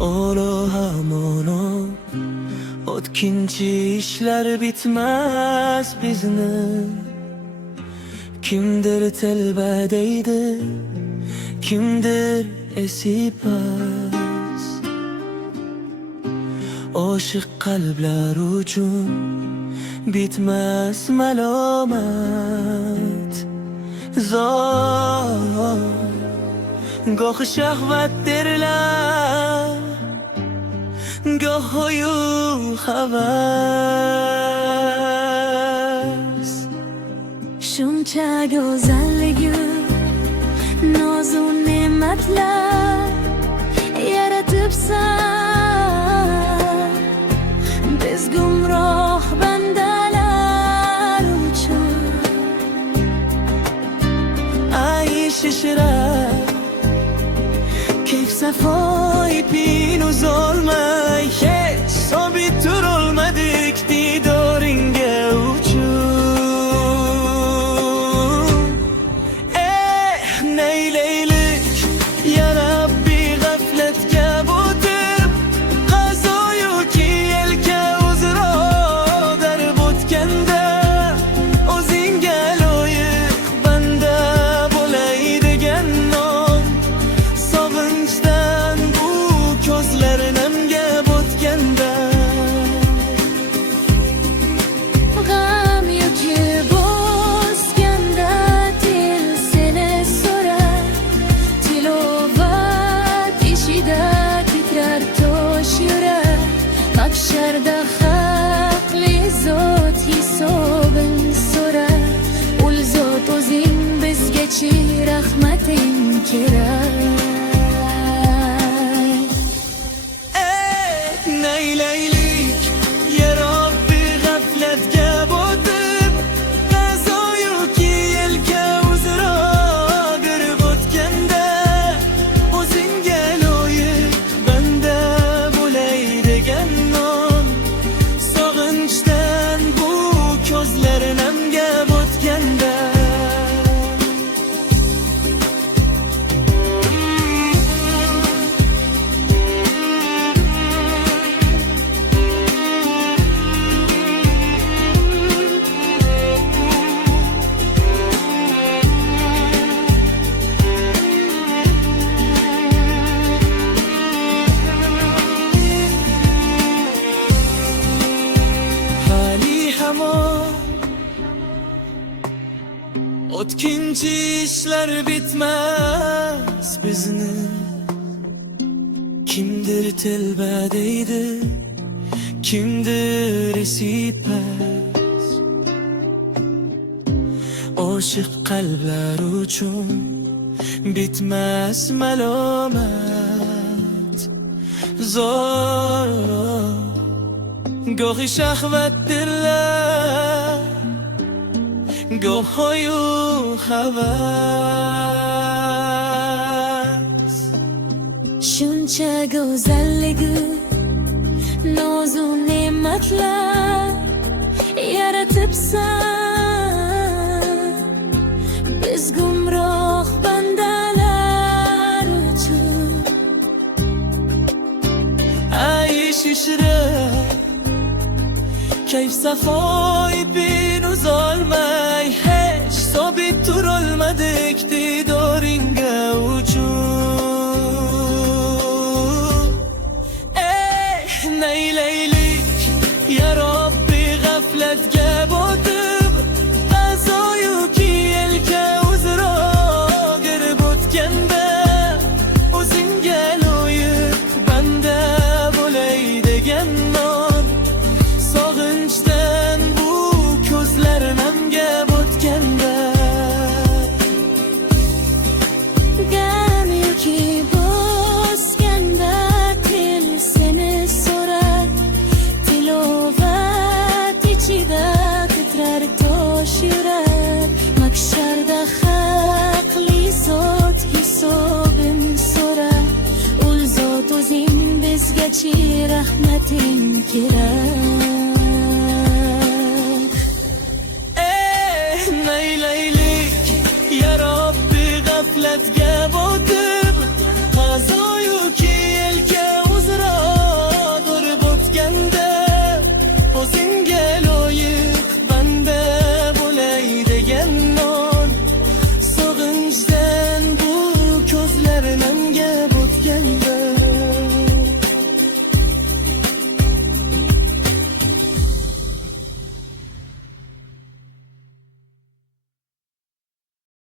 Olo hamono o'tkinchi ishlar bitmas bizni. Kimdir telba deydi, kimdir esipas. Oshiq qalblar uchun bitmas malomat. Zor goh shahvat derlar, goh hoyu havas. Shuncha go'zalligi, nozu ne'matlar yaratibsan biz gumroh bandalar uchun. Aysh shirar kayf safoy pin uzolmay, hech sobit turolmadik didoringga uchun. Neylaylik ya Rabbi g'aflatga botib, qazoyu ki yelka uzro darib o'tganda o'zingga loyiq banda bo'lay degan nom. Sog'inchdan bu ko'zlar namga botganda, G'am yoki bosganda til seni so'rar, tilovat ishida titrar tosh yurak. Mahsharda haqli zot hisobin so'rar, ul zot o'zing bizgachi rahmating kerak. neylaylik ya Rabbi g'aflatga botib, qazoyu ki yelka uzro girib o'tganda o'zingga loyiq banda bo'lay degan nom. Sog'inchdan bu ko'zlar namga botganda, o'tkinchi ishlar bitmas bizni. Kimdir telba deydi, kimdir esipas. Oshiq qalblar uchun bitmas malomat. Zor gohi shahvat derlar, goh hoyu havas. Shuncha go'zalligi, nozu ne'matlar yaratibsan biz gumroh bandalar uchun. Aysh shirar kayf safoy bin uzolmay, hech sobit turolmadik didoringga uchun. Neylaylik ya Rabbi g'aflatga botib, qazoyu ki yelka uzro girib o'tganda o'zingga loyiq banda bo'lay degan nom. Sog'inchdan bu ko'zlar namga botganda, Gam yoki bosganda til seni so'rar, tilovat ichida titrar tosh yurak. Mahsharda haqli zot hisobin so'rar, ul zot o'zing bizgachi rahmating kerak.